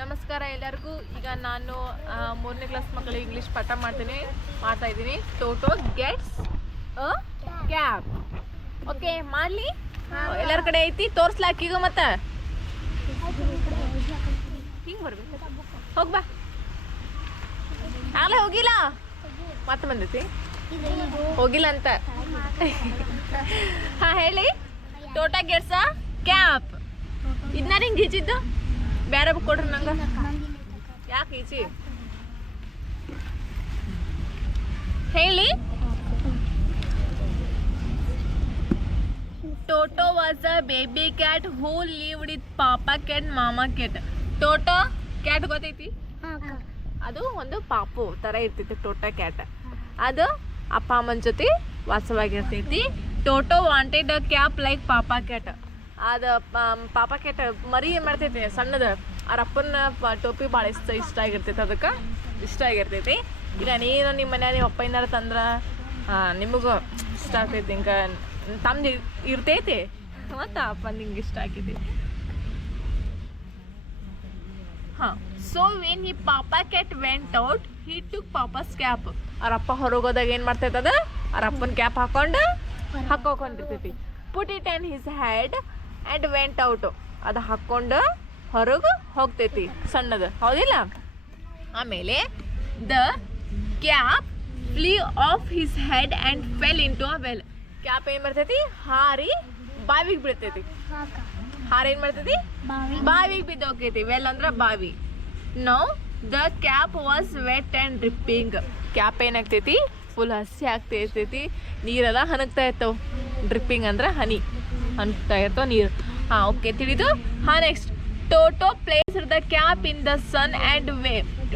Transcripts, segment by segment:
ನಮಸ್ಕಾರ ಎಲ್ಲರಿಗೂ. ಈಗ ನಾನು ಮೂರನೇ ಕ್ಲಾಸ್ ಮಕ್ಕಳು ಇಂಗ್ಲೀಷ್ ಪಾಠ ಮಾಡ್ತೀನಿ. ಮಾಡ್ತಾ ಇದ್ದೀನಿ. ಟೋಟೋ ಗೆಟ್ಸ್ ಕ್ಯಾಬ್ ಓಕೆ ಮಾಡಲಿ ಎಲ್ಲರ ಕಡೆ ಐತಿ? ತೋರಿಸ್ಲಾಕ ಈಗ ಮತ್ತೆ? ಹಿಂಗೆ ಬರ್ಬೇಕು. ಹೋಗ್ಬಾ ಆಗಲೇ ಹೋಗಿಲ್ಲ? ಮತ್ತೆ ಬಂದೈತಿ. ಹೋಗಿಲ್ಲ ಅಂತ. ಹಾ, ಹೇಳಿ. ಟೋಟಾ ಗೆಟ್ಸ್ ಅ ಕ್ಯಾಪ್ ಇದನ್ನ ಹಿಂಗೆ ಈಜಿದ್ದು? ಬೇರೆ ಬುಕ್ ಕೊಡ್ರಿ ನಂಗೆ. ಯಾಕೆ ಈಜಿ? ಹೇಳಿ. Was a baby cat who live with papa cat mama cat Toto cat ಗೊತ್ತೈತಿ? ಅದು ಒಂದು ಪಾಪು ತರ ಇರ್ತೈತಿ ಟೋಟೋ ಕ್ಯಾಟ್. ಅದು ಅಪ್ಪ ಅಮ್ಮನ ಜೊತೆ ವಾಸವಾಗಿರ್ತೈತಿ. Toto wanted a cap like papa cat. ಅದು ಪಾಪ ಕೆಟ್ಟ ಮರಿ ಏನು ಮಾಡ್ತೈತಿ, ಸಣ್ಣದ, ಅವ್ರ ಅಪ್ಪನ ಟೋಪಿ ಭಾಳ ಇಷ್ಟ ಇಷ್ಟ ಆಗಿರ್ತೈತಿ ಅದಕ್ಕೆ. ಇಷ್ಟ ಆಗಿರ್ತೈತಿ. ಈಗ ನೀನು ನಿಮ್ಮ ಮನ್ಯಾಗ ನಿಮ್ಮ ಅಪ್ಪ ಏನಾರ ತಂದ್ರೆ ನಿಮಗೂ ಇಷ್ಟ ಆಗ್ತೈತಿ, ಹಿಂಗೆ ತಮ್ದು ಇರ್ತೈತಿ. ಮತ್ತು ಅಪ್ಪ ನಿಂಗೆ ಇಷ್ಟ ಆಗಿದೆ ಹಾಂ ಸೊ ವೇನ್ ಈ papa cat went out he took papa's cap ಅವ್ರ ಅಪ್ಪ ಹೊರಗೋದಾಗ ಏನು ಮಾಡ್ತೈತದ ಅವ್ರ ಅಪ್ಪನ ಕ್ಯಾಪ್ ಹಾಕೊಂಡು, ಹಾಕೋಕೊಂಡಿರ್ತೈತಿ. Put it on his head and went out ಅದು ಹಾಕ್ಕೊಂಡು ಹೊರಗೆ ಹೋಗ್ತೈತಿ. ಸಣ್ಣದು. ಹೌದಿಲ್ಲ? ಆಮೇಲೆ the cap flew off his head and fell into a well cap ಏನು ಬರ್ತೈತಿ ಹಾರಿ ಬಾವಿಗೆ ಬಿಡ್ತೈತಿ. ಹಾರ ಏನು ಮಾಡ್ತೈತಿ? ಬಾವಿಗೆ ಬಿದ್ದೋಗೈತಿ ವೆಲ್ ಅಂದ್ರೆ ಬಾವಿ. No the cap was wet and dripping cap ಏನಾಗ್ತೈತಿ? ಫುಲ್ ಹಸಿ ಆಗ್ತಾ ಇರ್ತೈತಿ ನೀರೆಲ್ಲ ಹನಗ್ತಾ ಇರ್ತವೆ. ಡ್ರಿಪ್ಪಿಂಗ್ ಅಂದ್ರೆ ಹನಿ. ಇರ್ತಾವ ನೀರು. ಹಾಂ ಓಕೆ ತಿಳಿದು. ಹಾಂ next Toto placed the cap in the sun and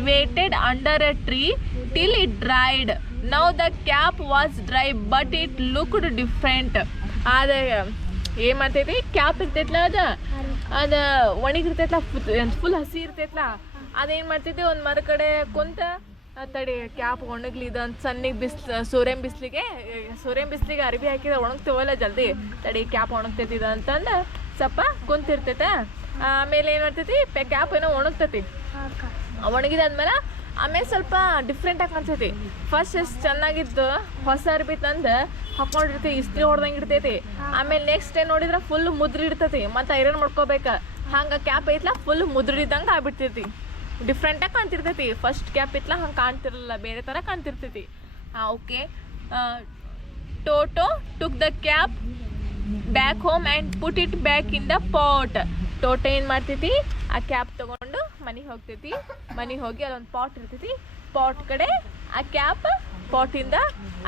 waited under a tree till it dried now the cap was dry but it looked different ಆದ ಏನ್ ಕ್ಯಾಪ್ ಇರ್ತೈತ್ಲ ಅದ? ಅದ ಒಣಗಿರ್ತೈತ್ಲ ಫುಲ್ ಹಸಿ ಇರ್ತೈತ್ಲ. ಅದೇನ್ ಮಾಡ್ತೈತಿ? ಒಂದು ಮರ ಕಡೆ ಕುಂತ ತಡಿ, ಕ್ಯಾಪ್ ಒಣಗ್ಲಿ ಇದು ಅಂತ ಸಣ್ಣಿಗೆ ಬಿಸ್ಲು ಸೂರ್ಯನ ಬಿಸ್ಲಿಗೆ ಸೂರ್ಯನ ಬಿಸ್ಲಿಗೆ ಅರ್ಬಿ ಹಾಕಿದ್ರೆ ಒಣಗ್ತೀವಲ್ಲ ಜಲ್ದಿ. ತಡಿ, ಕ್ಯಾಪ್ ಒಣಗ್ತೈತಿ ಇದು ಅಂತಂದು ಸ್ವಲ್ಪ ಕುಂತಿರ್ತೈತೆ. ಆಮೇಲೆ ಏನು ಮಾಡ್ತೈತಿ ಕ್ಯಾಪ್ ಏನೋ ಒಣಗ್ತೈತಿ. ಒಣಗಿದಾದ್ಮೇಲೆ ಆಮೇಲೆ ಸ್ವಲ್ಪ ಡಿಫ್ರೆಂಟಾಗಿ ಕಾಣಿಸ್ತೈತಿ ಫಸ್ಟ್ ಎಷ್ಟು ಚೆನ್ನಾಗಿತ್ತು, ಹೊಸ ಅರ್ಬಿ ತಂದು ಹಾಕೊಂಡಿರ್ತೀವಿ ಇಸ್ತ್ರಿ ಹೊಡ್ದಂಗೆ ಇರ್ತೈತಿ ಆಮೇಲೆ ನೆಕ್ಸ್ಟ್ ಏನು ನೋಡಿದ್ರೆ ಫುಲ್ ಮುದ್ರಿ ಇರ್ತೈತಿ ಮತ್ತು ಐರನ್ ಮಾಡ್ಕೋಬೇಕು. ಹಂಗೆ ಕ್ಯಾಪ್ ಐತ್ಲ ಫುಲ್ ಮುದ್ರಿದಂಗೆ ಆಗ್ಬಿಡ್ತೈತಿ. ಡಿಫ್ರೆಂಟಾಗಿ ಕಾಣ್ತಿರ್ತೈತಿ. ಫಸ್ಟ್ ಕ್ಯಾಪ್ ಇತ್ತಲ್ಲ ಹಂಗೆ ಕಾಣ್ತಿರಲಿಲ್ಲ. ಬೇರೆ ಥರ ಕಾಣ್ತಿರ್ತೈತಿ. ಹಾಂ okay Toto took the cap back home and put it back in the pot Toto ಏನು ಮಾಡ್ತೈತಿ? ಆ ಕ್ಯಾಪ್ ತಗೊಂಡು ಮನೆಗೆ ಹೋಗ್ತೈತಿ. ಮನೆಗೆ ಹೋಗಿ ಅಲ್ಲೊಂದು ಪಾಟ್ ಇರ್ತೈತಿ. ಪಾಟ್ ಕಡೆ ಆ ಕ್ಯಾಪ್ ಪಾಟಿಂದ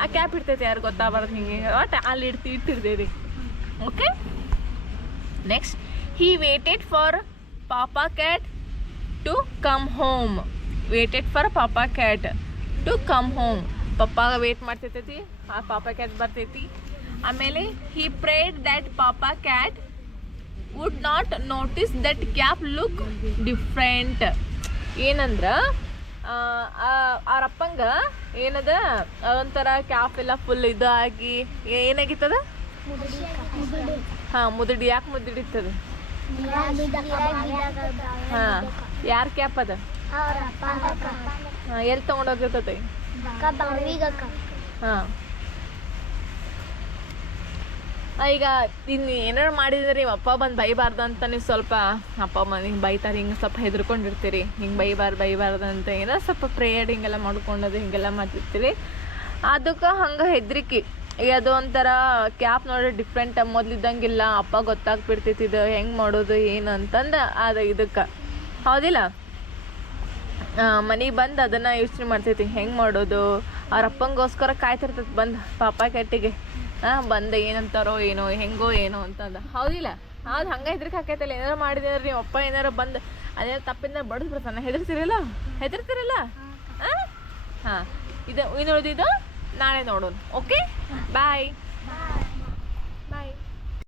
ಆ ಕ್ಯಾಪ್ ಇರ್ತೈತಿ. ಯಾರು ಗೊತ್ತಾಗಬಾರ್ದು ಹಿಂಗೆ ಒಟ್ಟು ಅಲ್ಲಿ ಇಡ್ತಿ ಇಟ್ಟಿರ್ತೈತಿ okay next he waited for papa cat to come home waited for papa cat to come home papa wait ಮಾಡ್ತಿರ್ತೈತಿ. ಆ ಪಾಪಾ ಕ್ಯಾಟ್ ಬರ್ತೈತಿ. ಆಮೇಲೆ he prayed that papa cat would not notice that cap look different ಏನಂದ್ರೆ ಅವ್ರ ಅಪ್ಪಂಗೆ ಏನದ? ಒಂಥರ cap ಎಲ್ಲ full ಇದು ಆಗಿ ಏನಾಗಿತ್ತದ? ಹಾಂ, ಮುದುಡಿ ಯಾಕೆ ಮುದುಡಿತದ ಹಾಂ. ಯಾರ ಕ್ಯಾಪ್ ಅದ? ಎಲ್ಲಿ ಹಾ. ಹಾಂ ಈಗ ಇನ್ನು ಏನಾರು ಮಾಡಿದ್ರೆ ನೀವು ಅಪ್ಪ ಬಂದು ಬೈಬಾರ್ದು ಅಂತ ನೀವು ಸ್ವಲ್ಪ ಅಪ್ಪ, ಅಮ್ಮ ಹಿಂಗೆ ಬೈತಾರೆ, ಹಿಂಗೆ ಸ್ವಲ್ಪ ಹೆದರ್ಕೊಂಡಿರ್ತೀರಿ. ಹಿಂಗೆ ಬೈಬಾರ್ದು ಬೈಬಾರ್ದು ಅಂತ ಏನೋ ಸ್ವಲ್ಪ ಪ್ರೇಯರ್ ಹಿಂಗೆಲ್ಲ ಮಾಡ್ಕೊಂಡದು ಹಿಂಗೆಲ್ಲ ಮಾಡ್ತಿರ್ತೀರಿ. ಅದಕ್ಕೆ ಹಂಗೆ ಹೆದ್ರಿಕೆ. ಈಗ ಅದು ಒಂಥರ ಕ್ಯಾಪ್ ನೋಡ್ರಿ ಡಿಫ್ರೆಂಟ್ ಮೊದ್ಲಿದ್ದಂಗಿಲ್ಲ ಅಪ್ಪ ಗೊತ್ತಾಗ್ಬಿಡ್ತೈತಿ ಇದು ಹೆಂಗೆ ಮಾಡೋದು, ಏನು ಅಂತಂದು ಅದು ಇದಕ್ಕೆ. ಹೌದಿಲ್ಲ. ಮನೆಗೆ ಬಂದು ಅದನ್ನು ಯೋಚನೆ ಮಾಡ್ತೈತಿ ಹೆಂಗೆ ಮಾಡೋದು? ಅವ್ರ ಅಪ್ಪಂಗೋಸ್ಕರ ಕಾಯ್ತಿರ್ತೈತಿ ಬಂದು ಪಾಪ ಕೆಟ್ಟಿಗೆ. ಹಾಂ ಬಂದ ಏನಂತಾರೋ ಏನೋ, ಹೆಂಗೋ ಏನೋ ಅಂತಂದ. ಹೌದಿಲ್ಲ. ಹೌದು, ಹಂಗೆ ಹೆದ್ರಿಕೆ ಹಾಕೈತಲ್ಲ ಏನಾರು ಮಾಡಿದ್ರೆ ನೀವು ಅಪ್ಪ ಏನಾರು ಬಂದು ಅದೇ ತಪ್ಪಿಂದ ಬಡಿದು ಬಿಡ್ತಾನೆ. ಹೆದರ್ತಿರಲ್ಲ? ಹೆದರ್ತಿರಲ್ಲ? ಹಾಂ ಹಾಂ. ಇದು ಇನ್ನು ಉಳಿದಿದ್ದು ನಾಳೆ ನೋಡೋಣ. ಓಕೆ? ಬಾಯ್